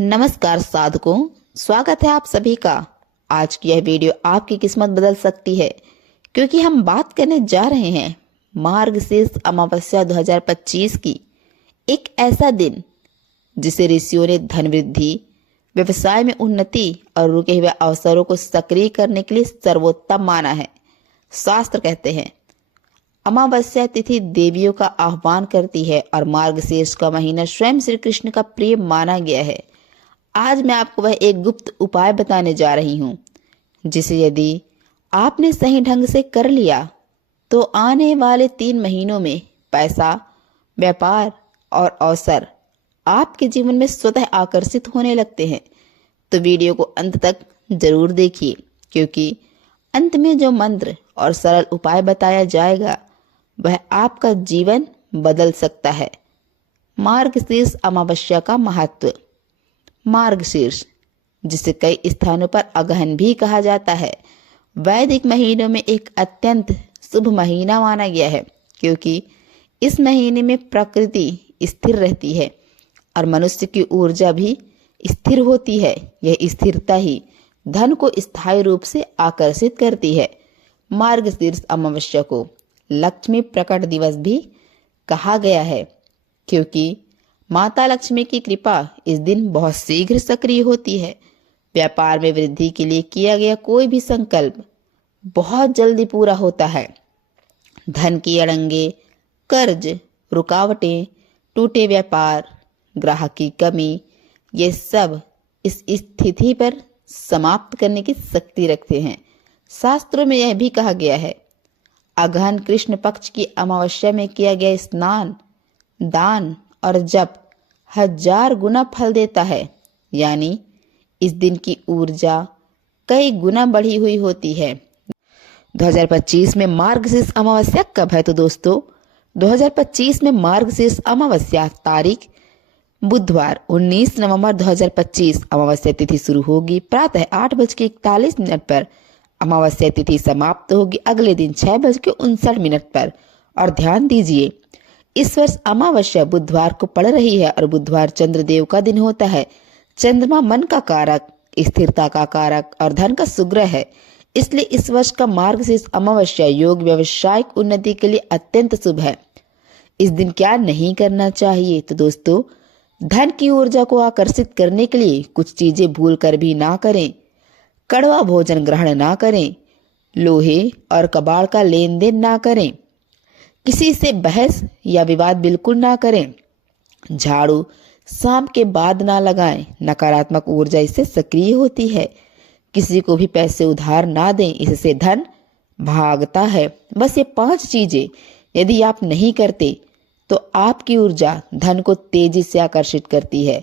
नमस्कार साधकों, स्वागत है आप सभी का। आज की यह वीडियो आपकी किस्मत बदल सकती है, क्योंकि हम बात करने जा रहे हैं मार्गशीर्ष अमावस्या 2025 की। एक ऐसा दिन जिसे ऋषियों ने धन वृद्धि, व्यवसाय में उन्नति और रुके हुए अवसरों को सक्रिय करने के लिए सर्वोत्तम माना है। शास्त्र कहते हैं अमावस्या तिथि देवियों का आह्वान करती है और मार्गशीर्ष का महीना स्वयं श्री कृष्ण का प्रिय माना गया है। आज मैं आपको वह एक गुप्त उपाय बताने जा रही हूँ, जिसे यदि आपने सही ढंग से कर लिया तो आने वाले 3 महीनों में पैसा, व्यापार और अवसर आपके जीवन में स्वतः आकर्षित होने लगते हैं। तो वीडियो को अंत तक जरूर देखिए, क्योंकि अंत में जो मंत्र और सरल उपाय बताया जाएगा वह आपका जीवन बदल सकता है। मार्गशीर्ष अमावस्या का महत्व। मार्गशीर्ष, जिसे कई स्थानों पर अगहन भी कहा जाता है, वैदिक महीनों में एक अत्यंत शुभ महीना माना गया है, क्योंकि इस महीने में प्रकृति स्थिर रहती है और मनुष्य की ऊर्जा भी स्थिर होती है। यह स्थिरता ही धन को स्थायी रूप से आकर्षित करती है। मार्गशीर्ष अमावस्या को लक्ष्मी प्रकट दिवस भी कहा गया है, क्योंकि माता लक्ष्मी की कृपा इस दिन बहुत शीघ्र सक्रिय होती है। व्यापार में वृद्धि के लिए किया गया कोई भी संकल्प बहुत जल्दी पूरा होता है। धन की अड़ंगे, कर्ज, रुकावटें, टूटे व्यापार, ग्राहक की कमी, ये सब इस स्थिति पर समाप्त करने की शक्ति रखते हैं। शास्त्रों में यह भी कहा गया है अगहन कृष्ण पक्ष की अमावस्या में किया गया स्नान, दान और जप 1000 गुना फल देता है। यानी इस दिन की ऊर्जा कई गुना बढ़ी हुई होती है। 2025 में मार्गशीर्ष अमावस्या कब है? तो दोस्तों 2025 में मार्गशीर्ष अमावस्या तारीख बुधवार 19 नवंबर 2025 अमावस्या तिथि शुरू होगी प्रातः 8:41 पर। अमावस्या तिथि समाप्त होगी अगले दिन 6:59 पर। और ध्यान दीजिए, इस वर्ष अमावस्या बुधवार को पड़ रही है और बुधवार चंद्रदेव का दिन होता है। चंद्रमा मन का कारक, स्थिरता का कारक और धन का सुग्रह है। इसलिए इस वर्ष का मार्गशीर्ष अमावस्या योग व्यवसायिक उन्नति के लिए अत्यंत शुभ है। इस दिन क्या नहीं करना चाहिए? तो दोस्तों, धन की ऊर्जा को आकर्षित करने के लिए कुछ चीजें भूल कर भी ना करें। कड़वा भोजन ग्रहण ना करें, लोहे और कबाड़ का लेन देन ना करें, किसी से बहस या विवाद बिल्कुल ना करें, झाड़ू शाम के बाद ना लगाएं, नकारात्मक ऊर्जा इससे सक्रिय होती है। किसी को भी पैसे उधार ना दें, इससे धन भागता है। बस ये 5 चीजें यदि आप नहीं करते तो आपकी ऊर्जा धन को तेजी से आकर्षित करती है।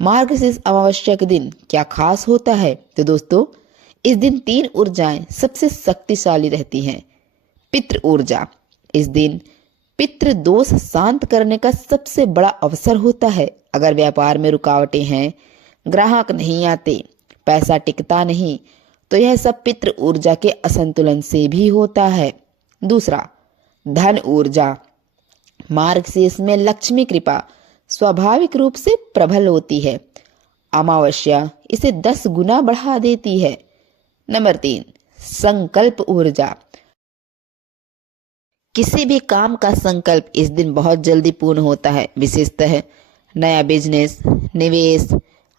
मार्गशीर्ष अमावस्या के दिन क्या खास होता है? तो दोस्तों, इस दिन 3 ऊर्जाएं सबसे शक्तिशाली रहती हैं। पितृ ऊर्जा, इस दिन पितृ दोष शांत करने का सबसे बड़ा अवसर होता है। अगर व्यापार में रुकावटें हैं, ग्राहक नहीं आते, पैसा टिकता नहीं, तो यह सब पितृ ऊर्जा के असंतुलन से भी होता है। दूसरा, धन ऊर्जा। मार्गशीर्ष में लक्ष्मी कृपा स्वाभाविक रूप से प्रबल होती है। अमावस्या इसे 10 गुना बढ़ा देती है। नंबर 3, संकल्प ऊर्जा। किसी भी काम का संकल्प इस दिन बहुत जल्दी पूर्ण होता है। विशेषतः नया बिजनेस, निवेश,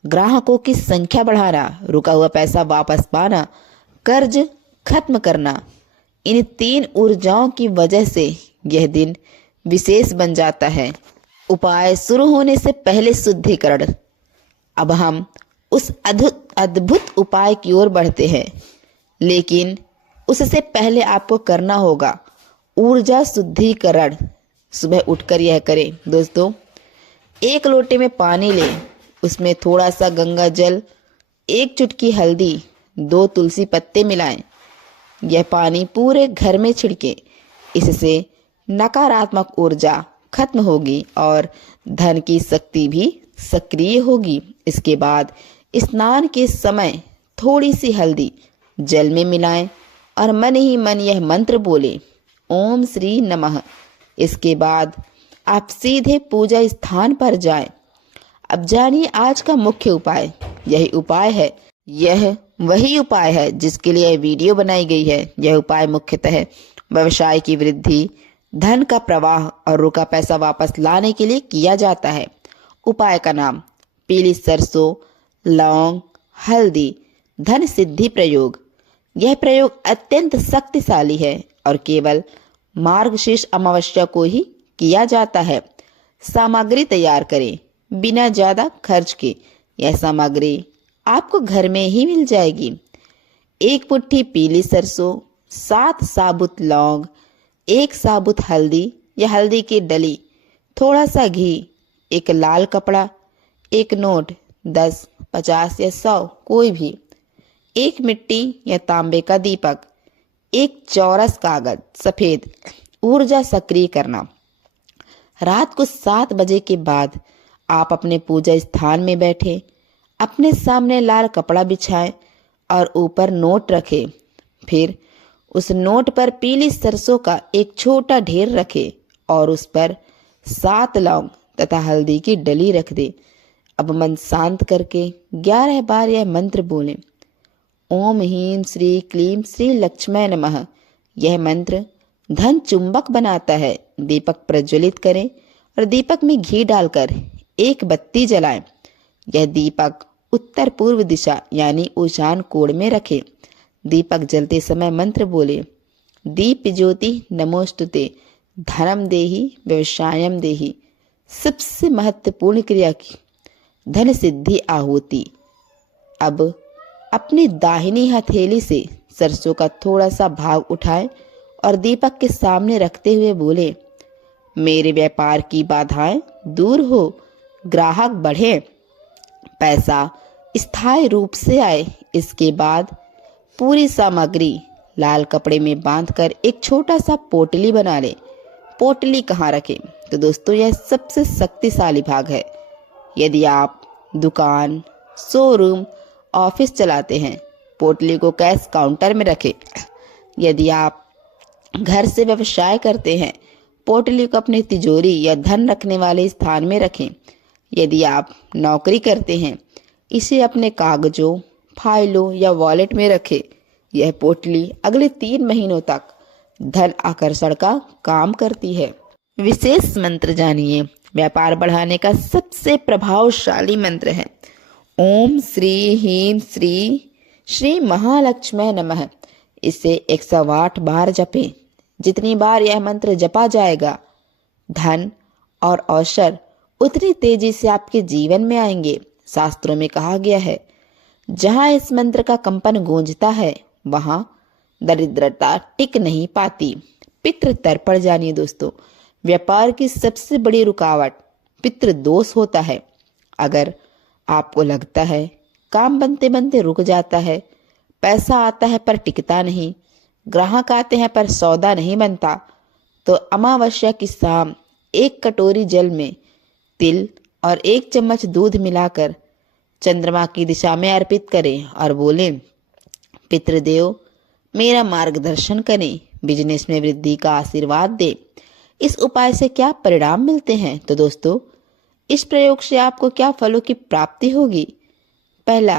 ग्राहकों की संख्या बढ़ाना, रुका हुआ पैसा वापस पाना, कर्ज खत्म करना, इन 3 ऊर्जाओं की वजह से यह दिन विशेष बन जाता है। उपाय शुरू होने से पहले शुद्धिकरण। अब हम उस अद्भुत उपाय की ओर बढ़ते हैं, लेकिन उससे पहले आपको करना होगा ऊर्जा शुद्धिकरण। सुबह उठकर यह करें। दोस्तों, 1 लोटे में पानी लें, उसमें थोड़ा सा गंगा जल, 1 चुटकी हल्दी, 2 तुलसी पत्ते मिलाएं। यह पानी पूरे घर में छिड़कें। इससे नकारात्मक ऊर्जा खत्म होगी और धन की शक्ति भी सक्रिय होगी। इसके बाद स्नान के समय थोड़ी सी हल्दी जल में मिलाएं और मन ही मन यह मंत्र बोलें, ओम श्री नमः। इसके बाद आप सीधे पूजा स्थान पर जाएं। अब जानिए आज का मुख्य उपाय। यह वही उपाय है जिसके लिए यह वीडियो बनाई गई है। यह उपाय मुख्यतः व्यवसाय की वृद्धि, धन का प्रवाह और रुका पैसा वापस लाने के लिए किया जाता है। उपाय का नाम: पीली सरसों, लौंग, हल्दी, धन सिद्धि प्रयोग। यह प्रयोग अत्यंत शक्तिशाली है और केवल मार्गशीर्ष अमावस्या को ही किया जाता है। सामग्री तैयार करें बिना ज्यादा खर्च के। यह सामग्री आपको घर में ही मिल जाएगी। 1 मुट्ठी पीली सरसों, 7 साबुत लौंग, 1 साबुत हल्दी या हल्दी की डली, थोड़ा सा घी, 1 लाल कपड़ा, 1 नोट 10, 50 या 100 कोई भी, 1 मिट्टी या तांबे का दीपक, 1 चौरस कागज सफेद। ऊर्जा सक्रिय करना: रात को 7 बजे के बाद आप अपने पूजा स्थान में बैठे, अपने सामने लाल कपड़ा बिछाएं और ऊपर नोट रखें। फिर उस नोट पर पीली सरसों का एक छोटा ढेर रखें और उस पर 7 लौंग तथा हल्दी की डली रख दें। अब मन शांत करके 11 बार यह मंत्र बोलें: ओम ह्रीं श्री क्लीं श्री लक्ष्मी नमः। यह मंत्र धन चुंबक बनाता है। दीपक प्रज्वलित करें और दीपक में घी डालकर एक बत्ती जलाएं। यह दीपक उत्तर पूर्व दिशा यानी ईशान कोण में रखें। दीपक जलते समय मंत्र बोले: दीप ज्योति नमोस्तुते, धनम देहि व्यवसायम देहि। सबसे महत्वपूर्ण क्रिया की धन सिद्धि आहुति। अब अपनी दाहिनी हथेली से सरसों का थोड़ा सा भाग उठाएं और दीपक के सामने रखते हुए बोले: मेरे व्यापार की बाधाएं दूर हो, ग्राहक बढ़े, पैसा स्थायी रूप से आए। इसके बाद पूरी सामग्री लाल कपड़े में बांधकर एक छोटा सा पोटली बना ले। पोटली कहाँ रखें? तो दोस्तों यह सबसे शक्तिशाली भाग है। यदि आप दुकान, शोरूम, ऑफिस चलाते हैं, पोटली को कैश काउंटर में रखें। यदि आप घर से व्यवसाय करते हैं, पोटली को अपनी तिजोरी या धन रखने वाले स्थान में रखें। यदि आप नौकरी करते हैं, इसे अपने कागजों, फाइलों या वॉलेट में रखें। यह पोटली अगले 3 महीनों तक धन आकर्षण का काम करती है। विशेष मंत्र जानिए। व्यापार बढ़ाने का सबसे प्रभावशाली मंत्र है ओम श्री ह्रीं श्री श्री महालक्ष्मी नमः। इसे 108 बार जपें। जितनी बार यह मंत्र जपा जाएगा, धन और अवसर उतनी तेजी से आपके जीवन में आएंगे। शास्त्रों में कहा गया है, जहां इस मंत्र का कंपन गूंजता है वहां दरिद्रता टिक नहीं पाती। पितृ तर्पण जानिए दोस्तों। व्यापार की सबसे बड़ी रुकावट पितृ दोष होता है। अगर आपको लगता है काम बनते बनते रुक जाता है, पैसा आता है पर टिकता नहीं, ग्राहक आते हैं पर सौदा नहीं बनता, तो अमावस्या की शाम 1 कटोरी जल में तिल और 1 चम्मच दूध मिलाकर चंद्रमा की दिशा में अर्पित करें और बोलें: पितृदेव मेरा मार्गदर्शन करें, बिजनेस में वृद्धि का आशीर्वाद दे। इस उपाय से क्या परिणाम मिलते हैं? तो दोस्तों इस प्रयोग से आपको क्या फलों की प्राप्ति होगी? पहला,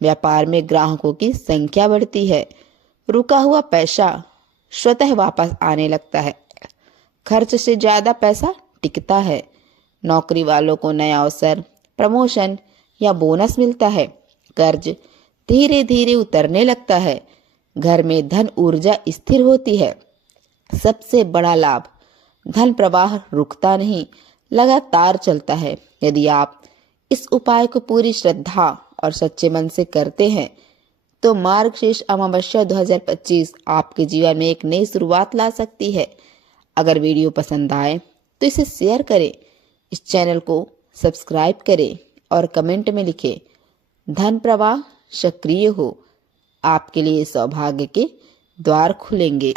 व्यापार में ग्राहकों की संख्या बढ़ती है। रुका हुआ पैसा स्वतः वापस आने लगता है। खर्च से ज्यादा पैसा टिकता है। नौकरी वालों को नया अवसर, प्रमोशन या बोनस मिलता है। कर्ज धीरे धीरे उतरने लगता है। घर में धन ऊर्जा स्थिर होती है। सबसे बड़ा लाभ, धन प्रवाह रुकता नहीं, लगातार चलता है। यदि आप इस उपाय को पूरी श्रद्धा और सच्चे मन से करते हैं तो मार्गशीर्ष अमावस्या 2025 आपके जीवन में एक नई शुरुआत ला सकती है। अगर वीडियो पसंद आए तो इसे शेयर करें, इस चैनल को सब्सक्राइब करें और कमेंट में लिखें धन प्रवाह सक्रिय हो। आपके लिए सौभाग्य के द्वार खुलेंगे।